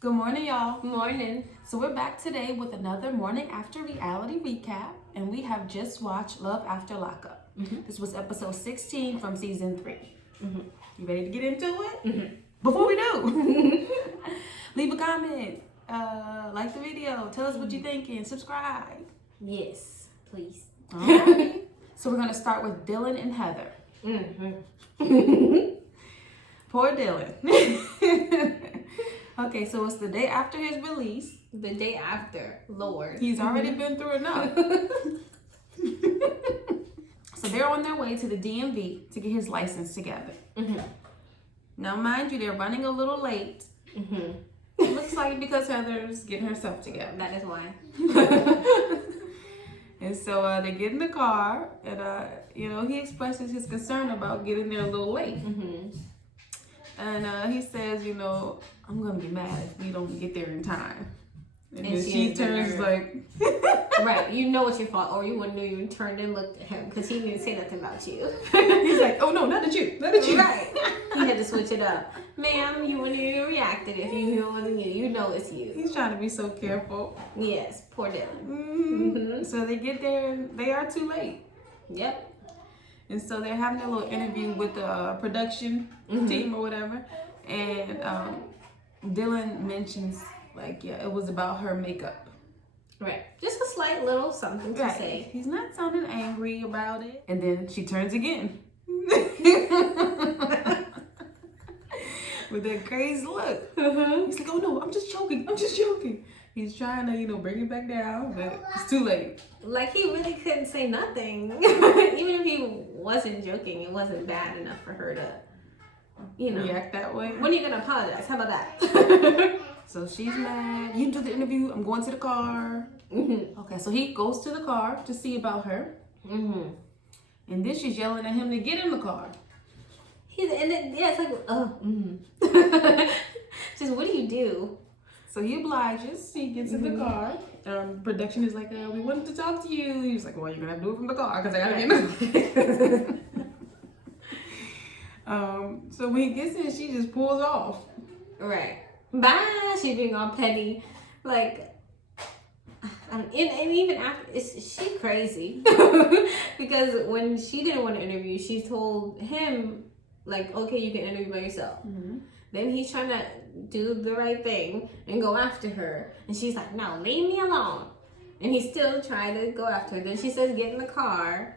Good morning, y'all. Morning. So we're back today with another morning after reality recap, and we have just watched Love After Lockup. This was episode 16 from season 3. You ready to get into it? Before we do, leave a comment, like the video, tell us what you're thinking, subscribe. Yes, please. Alright. So we're gonna start with Dylan and Heather. Poor Dylan. Okay, so it's the day after his release. The day after, Lord. He's already been through enough. So they're on their way to the DMV to get his license together. Now, mind you, they're running a little late. It looks like because Heather's getting herself together. That is why. And so they get in the car, and he expresses his concern about getting there a little late. And he says, I'm gonna be mad if we don't get there in time. And then she turns like, right, you know it's your fault, or you wouldn't have even turned and looked at him because he didn't say nothing about you. He's like, oh no, not at you. Right. He had to switch it up. Ma'am, you wouldn't even reacted if you knew it wasn't you. You know it's you. He's trying to be so careful. Yes, poor Dylan. So they get there and they are too late. Yep. And so they're having a little interview with the production team or whatever. And Dylan mentions, it was about her makeup. Right. Just a slight little something to say. He's not sounding angry about it. And then she turns again. With that crazy look. He's like, oh no, I'm just joking. He's trying to, bring it back down, but it's too late. Like, he really couldn't say nothing. Even if he wasn't joking, it wasn't bad enough for her to, react that way. When are you going to apologize? How about that? So she's mad. You do the interview. I'm going to the car. Okay, so he goes to the car to see about her. And then she's yelling at him to get in the car. It's like, just what do you do? So he obliges. He gets in the car. Production is like, we wanted to talk to you. He was like, well, you're going to have to do it from the car because I got to get in. So when he gets in, she just pulls off. Right. Bye. She being all petty. Like, and even after, she crazy. Because when she didn't want to interview, she told him, like, okay, you can interview by yourself. Then he's trying to do the right thing and go after her. And she's like, no, leave me alone. And he's still trying to go after her. Then she says, get in the car.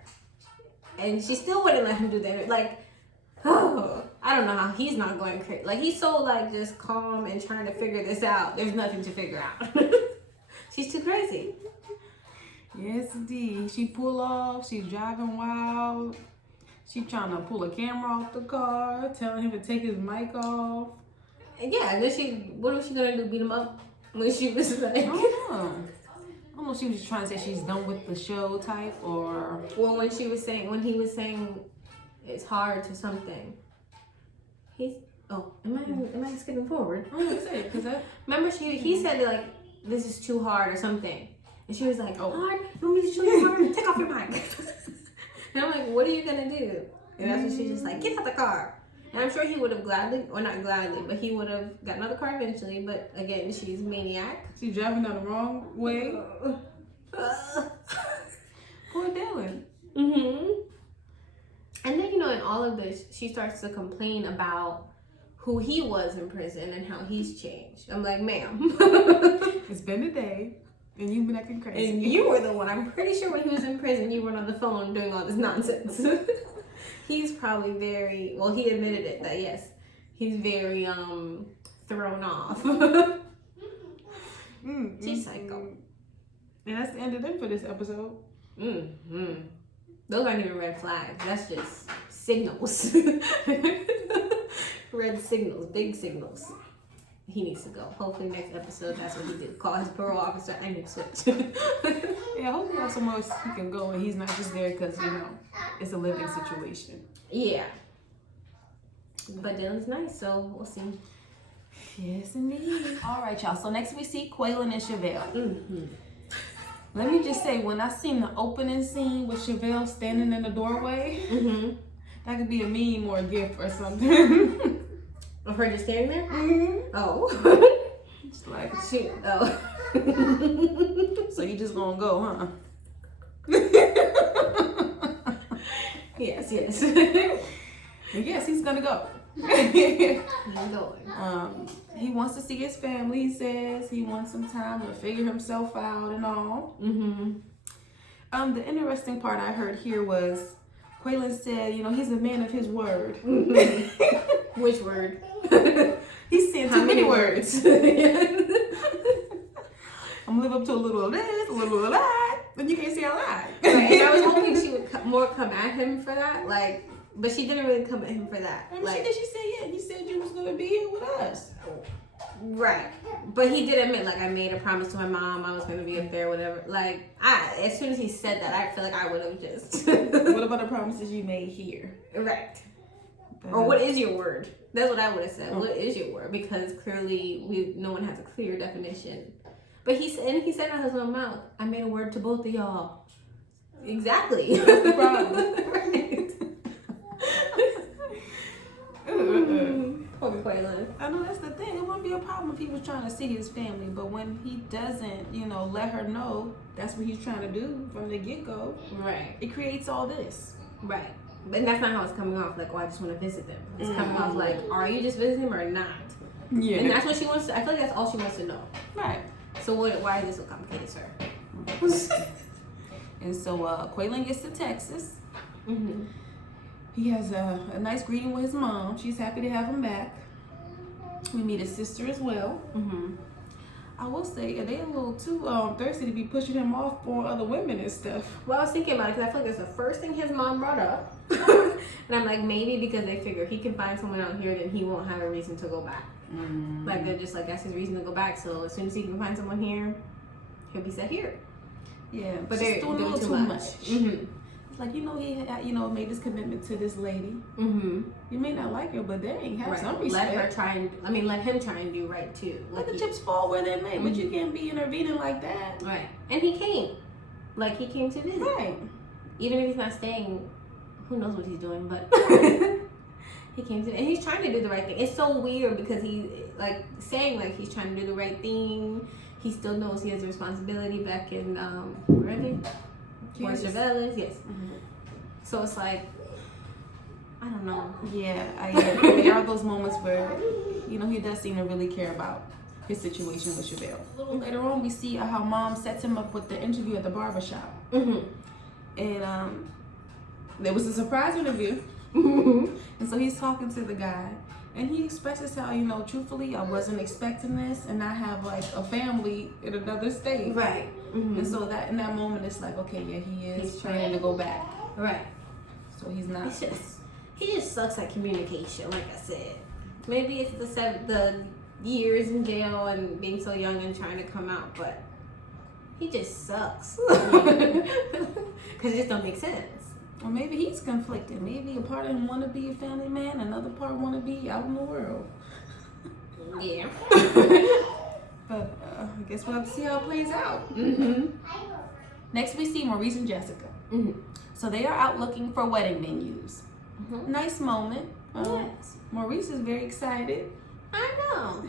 And she still wouldn't let him do that. Like, oh, I don't know how he's not going crazy. Like, he's so, just calm and trying to figure this out. There's nothing to figure out. She's too crazy. Yes, indeed. She pull off. She's driving wild. She's trying to pull a camera off the car, telling him to take his mic off. Yeah, and then what was she gonna do? Beat him up when she was like? I don't know if she was just trying to say she's done with the show type, or when he was saying it's hard to something. Am I skipping forward? I'm gonna say it because remember he said that, this is too hard or something, and she was like, hard? You want me to show you hard? Take off your mic. And I'm like, what are you gonna do? And that's when she's just like, get out the car. And I'm sure he would have gladly, or not gladly, but he would have got another car eventually. But again, she's a maniac. She's driving down the wrong way. Poor Dylan. And then, in all of this, she starts to complain about who he was in prison and how he's changed. I'm like, ma'am. It's been a day. And you've been acting crazy. And you were the one. I'm pretty sure when he was in prison, you weren't on the phone doing all this nonsense. He's probably he admitted it, that yes, he's very thrown off. She's psycho. And that's the end of them for this episode. Those aren't even red flags. That's just signals. Red signals, big signals. He needs to go. Hopefully next episode, that's what he did. Call his parole officer and he switch. Yeah, hopefully have somewhere else he can go and he's not just there because, it's a living situation. Yeah. But Dylan's nice, so we'll see. Yes, indeed. All right, y'all. So next we see Quaylon and Chevelle. Let me just say, when I seen the opening scene with Chevelle standing in the doorway, that could be a meme or a GIF or something. Of her just standing there? Mm-hmm. Oh. She, oh. So you just gonna go, huh? Yes. Yes, he's gonna go. He's going. He wants to see his family. He says he wants some time to figure himself out and all. The interesting part I heard here was Quaylon said, he's a man of his word. Which word? He said too many words. I'm gonna live up to a little of this, a little of that, then you can't see I lied. Right, and I was hoping she would come at him for that, like, but she didn't really come at him for that. I mean, she said, yeah, he said you was gonna be here with us. Right, but he did admit, like, I made a promise to my mom I was gonna be up there, whatever. Like, as soon as he said that, I feel like I would have just. What about the promises you made here? Right. Or what is your word? That's what I would have said. What is your word? Because clearly no one has a clear definition. But he said out of his own mouth, I made a word to both of y'all. Exactly. That's the problem. Right. Poor Quaylon. I know that's the thing. It wouldn't be a problem if he was trying to see his family, but when he doesn't, let her know that's what he's trying to do from the get-go. Right. It creates all this. Right. But that's not how it's coming off. Like, I just want to visit them. It's coming off like, are you just visiting them or not? Yeah. And that's what she wants to. I feel like that's all she wants to know. Right. So why is this so complicated, sir? And so Quaylon gets to Texas. He has a nice greeting with his mom. She's happy to have him back. We meet his sister as well. I will say, they a little too thirsty to be pushing him off for other women and stuff. Well, I was thinking about it because I feel like it's the first thing his mom brought up. And I'm like, maybe because they figure if he can find someone out here, then he won't have a reason to go back. Like, they're just like, that's his reason to go back. So as soon as he can find someone here, he'll be set here. Yeah, but they're doing a little too much. It's like, he made this commitment to this lady. You may not like her, but dang, have some respect. Let him try and do right too. Let the chips fall where they may, but you can't be intervening like that. Right. And he came. Like, he came to visit. Right. Even if he's not staying, who knows what he's doing, but he came to, and he's trying to do the right thing. It's so weird because he's like saying like he's trying to do the right thing. He still knows he has a responsibility back in where are they? Javelis, yes. So it's like, I don't know. Yeah, there are those moments where, he does seem to really care about his situation with Chevelle. A little later on, we see how mom sets him up with the interview at the barbershop. And there was a surprise interview. And so he's talking to the guy. And he expresses how, truthfully, I wasn't expecting this, and I have like a family in another state. Right. And so that in that moment, it's like, okay, yeah, he's trying to go back. Right. So he's not. He just sucks at communication, like I said. Maybe it's the years in jail and being so young and trying to come out, but he just sucks. Because it just don't make sense. Or maybe he's conflicted. Maybe a part of him want to be a family man, another part want to be out in the world. Yeah. But I guess we'll have to see how it plays out. Next, we see Maurice and Jessica. So they are out looking for wedding venues. Nice moment. Yes. Maurice is very excited. I know.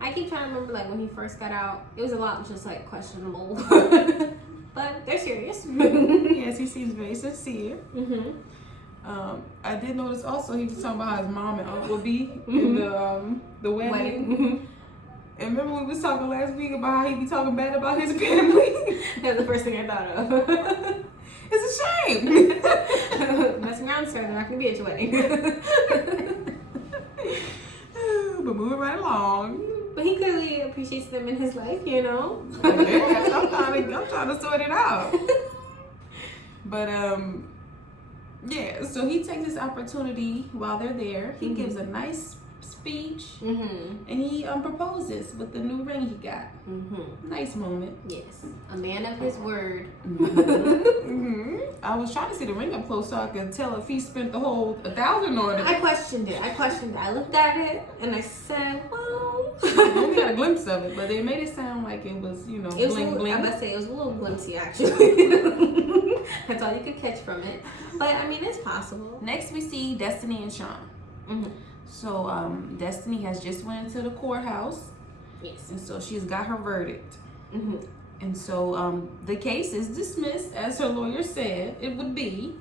I keep trying to remember, like, when he first got out, it was a lot just, like, questionable. But they're serious. Yes, he seems very sincere. I did notice also he was talking about how his mom and aunt would be in the wedding. And remember we was talking last week about how he be talking bad about his family? That's the first thing I thought of. It's a shame. Messing around, sir. They're not going to be at your wedding. But moving right along. But he clearly appreciates them in his life, Yes, I'm trying to sort it out. But yeah, so he takes this opportunity while they're there. He gives a nice speech, and he proposes with the new ring he got. Nice moment. Yes, a man of his word. I was trying to see the ring up close so I could tell if he spent the whole 1,000 on it. I questioned it. I looked at it and I said, well, I only got a glimpse of it, but they made it sound like it was, it was bling bling. I must say it was a little glimpsy actually. That's all you could catch from it. But I mean, it's possible. Next, we see Destinee and Sean. So Destinee has just went into the courthouse. Yes. And so she's got her verdict. Mm-hmm. And so the case is dismissed, as her lawyer said it would be.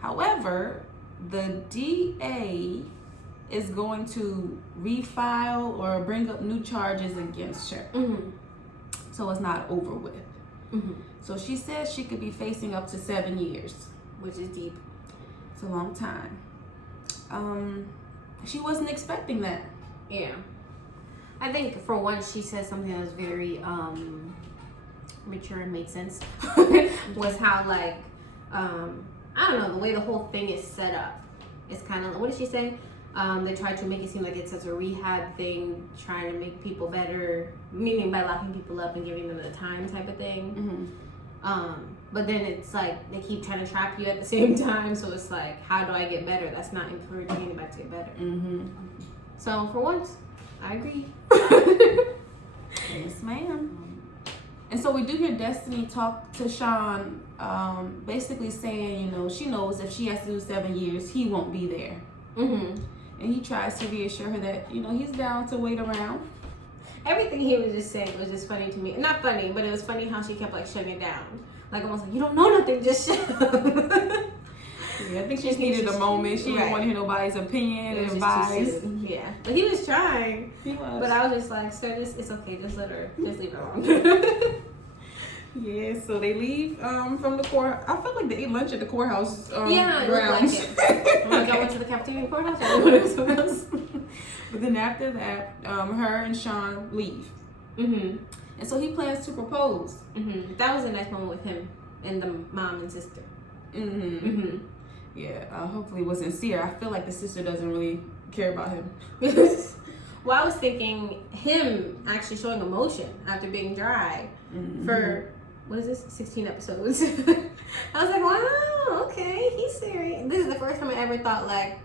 However, the DA is going to refile or bring up new charges against her. Mm-hmm. So it's not over with. Mm-hmm. So she says she could be facing up to 7 years. Which is deep. It's a long time. She wasn't expecting that. Yeah. I think for once she said something that was very mature and made sense. Was how like I don't know, the way the whole thing is set up. It's kind of, what did she say? They tried to make it seem like it's such a rehab thing, trying to make people better, meaning by locking people up and giving them the time type of thing. Mm-hmm. But then it's like they keep trying to trap you at the same time, so it's like, how do I get better? That's not encouraging anybody to get better. Mm-hmm. So for once, I agree. Yes, ma'am. And so we do hear Destinee talk to Sean, basically saying, she knows if she has to do 7 years, he won't be there. Mm-hmm. And he tries to reassure her that, he's down to wait around. Everything he was just saying was just funny to me. Not funny, but it was funny how she kept like shutting it down. Like almost like, you don't know nothing, just shut up. Yeah, I think she just needed a moment. She didn't want to hear nobody's opinion and advice. Yeah, but he was trying. He was. But I was just like, sir, it's okay. Just leave it alone. Yeah, so they leave from the court. I felt like they ate lunch at the courthouse yeah, grounds. It looked like it. Like I went to the cafeteria courthouse. I went to somewhere else. But then after that, her and Sean leave. Mm-hmm. And so he plans to propose. Mm-hmm. That was a nice moment with him and the mom and sister. Mm-hmm. Mm-hmm. Yeah, hopefully it was sincere. I feel like the sister doesn't really care about him. Well, I was thinking him actually showing emotion after being dry for, what is this, 16 episodes. I was like, wow, okay, he's serious. This is the first time I ever thought like,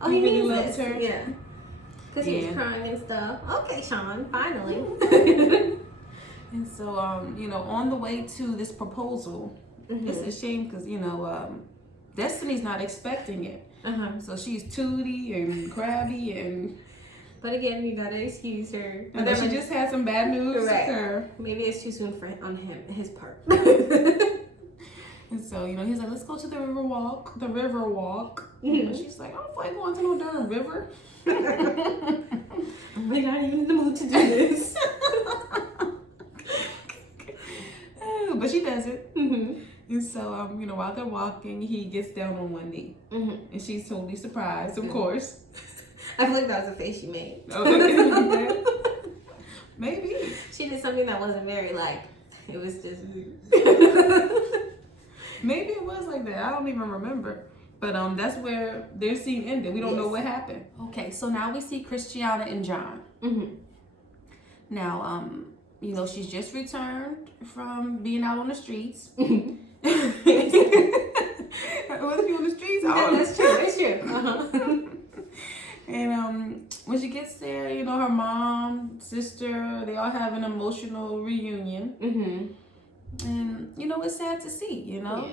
oh, he really means loves this. her. Yeah. Because he was crying and stuff. Okay, Sean, finally. And so, on the way to this proposal, it's a shame because, Destinee's not expecting it. Uh-huh. So she's tooty and crabby and... But again, you gotta excuse her. And then she just had some bad news occur. Maybe it's too soon on his part. And so, he's like, let's go to the river walk. And she's like, I don't feel like going to no darn river. We're not even in the mood to do this. But she does it. Mm-hmm. And so, while they're walking, he gets down on one knee. Mm-hmm. And she's totally surprised, of course. I feel like that was the face she made. Oh, maybe. She did something that wasn't very it was just... Maybe it was like that. I don't even remember. But that's where their scene ended. We don't know what happened. Okay, so now we see Christiana and John. Mm-hmm. Now, she's just returned from being out on the streets. Was she on the streets? Oh, that's true. That's true. Uh-huh. And when she gets there, her mom, sister, they all have an emotional reunion. Mm-hmm. And, it's sad to see, Yeah.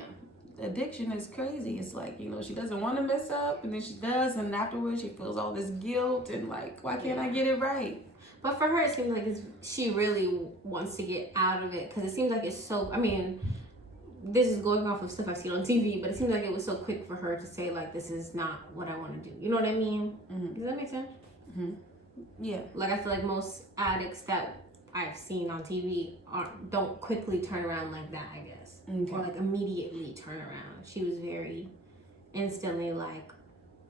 Addiction is crazy. It's like, she doesn't want to mess up, and then she does, and afterwards she feels all this guilt and like, why can't I get it right? But for her, it seems like she really wants to get out of it, because it seems like it's so, this is going off of stuff I've seen on TV, but it seems like it was so quick for her to say, like, this is not what I want to do. You know what I mean? Mm-hmm. Does that make sense? Mm-hmm. Yeah. Like, I feel like most addicts that I've seen on TV don't quickly turn around like that, I guess. Okay. Or, like, immediately turn around. She was very instantly like,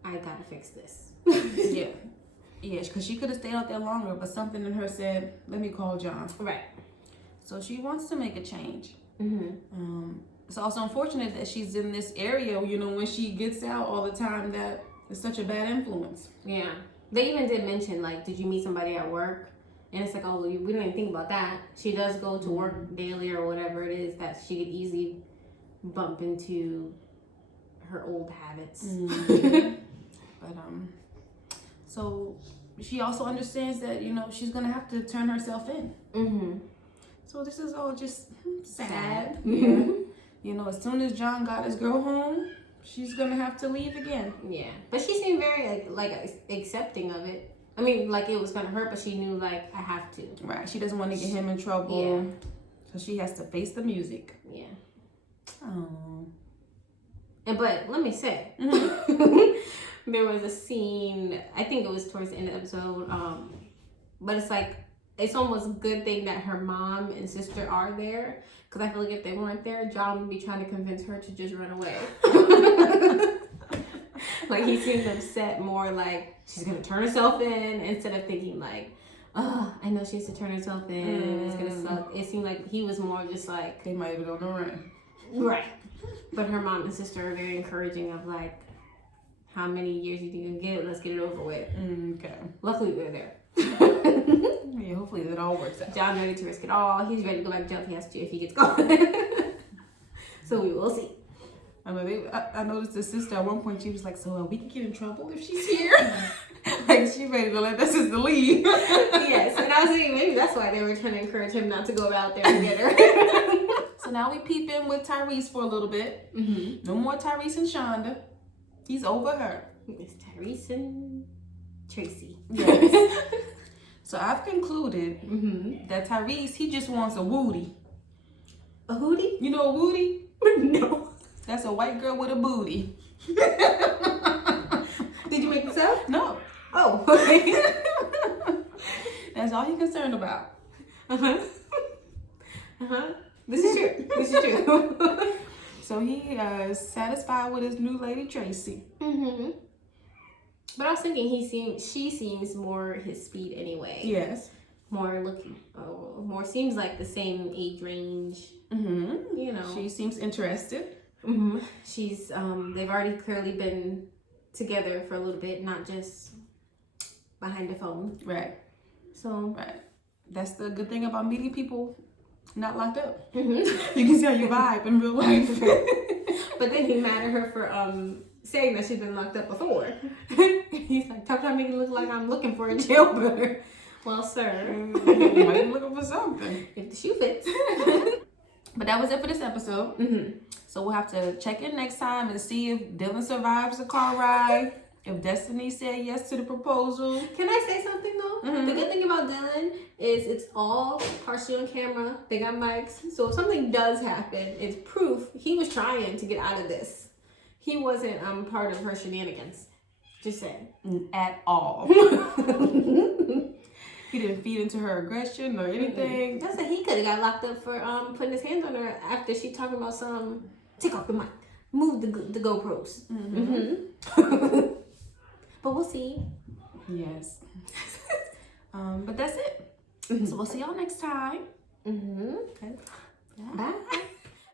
I gotta fix this. Yeah. Yeah, because she could have stayed out there longer, but something in her said, let me call John. Right. So she wants to make a change. Mm-hmm. It's also unfortunate that she's in this area, when she gets out all the time, that it's such a bad influence. Yeah. They even did mention, like, did you meet somebody at work? And it's like, oh, well, we don't even think about that. She does go to work daily or whatever it is that she could easily bump into her old habits. Mm-hmm. But, so she also understands that, she's going to have to turn herself in. Mm-hmm. So this is all just sad. Mm-hmm. As soon as John got his girl home, she's going to have to leave again. Yeah. But she seemed very, like accepting of it. I mean, like, it was gonna hurt, but she knew, like, I have to. Right. She doesn't want to get him in trouble. Yeah. So she has to face the music. Yeah. Oh. But let me say, there was a scene, I think it was towards the end of the episode, but it's like, it's almost a good thing that her mom and sister are there, because I feel like if they weren't there, John would be trying to convince her to just run away. Like, he seemed upset more like she's gonna turn herself in, instead of thinking like, oh, I know she has to turn herself in, it's gonna suck. It seemed like he was more just like, They might have been on the run. right. But her mom and sister are very encouraging of like, how many years you think you can get it? Let's get it over with. Okay. Luckily, they're there. Yeah, hopefully that all works out. John's ready to risk it all. He's ready to go back to jail if he has to, if he gets caught. So we will see. I know I noticed the sister at one point. She was like, "So we can get in trouble if she's here." Like, she ready to let that sister leave. Yes, and I was thinking maybe that's why they were trying to encourage him not to go out there and get her. So now we peep in with Tyrese for a little bit. Mm-hmm. No more Tyrese and Shonda. He's over her. It's Tyrese and Tracy. Yes. So I've concluded that Tyrese, he just wants a Woody. A hootie? You know a Woody? No. That's a white girl with a booty. Did you make this up? No. Oh. That's all he's concerned about. This is true. This is true. So he is satisfied with his new lady Tracy. But I was thinking she seems more his speed anyway. Yes. More seems like the same age range. You know. She seems interested. She's they've already clearly been together for a little bit, not just behind the phone. Right. So That's the good thing about meeting people not locked up. You can see how you vibe in real life. But then he mad at her for saying that she's been locked up before. He's like, "Stop trying to make it look like I'm looking for a jailbird." Well, sir, You might be looking for something. if the shoe fits. But that was it for this episode. So we'll have to check in next time and see if Dylan survives the car ride. If Destinee said yes to the proposal. Can I say something though? The good thing about Dylan is it's all partially on camera. They got mics. So if something does happen, it's proof he was trying to get out of this. He wasn't part of her shenanigans. Just saying. At all. He didn't feed into her aggression or anything. That's what he could have got locked up for putting his hands on her after she talking about some, take off the mic, move the GoPros. But we'll see. Yes. But that's it. So we'll see y'all next time. Okay.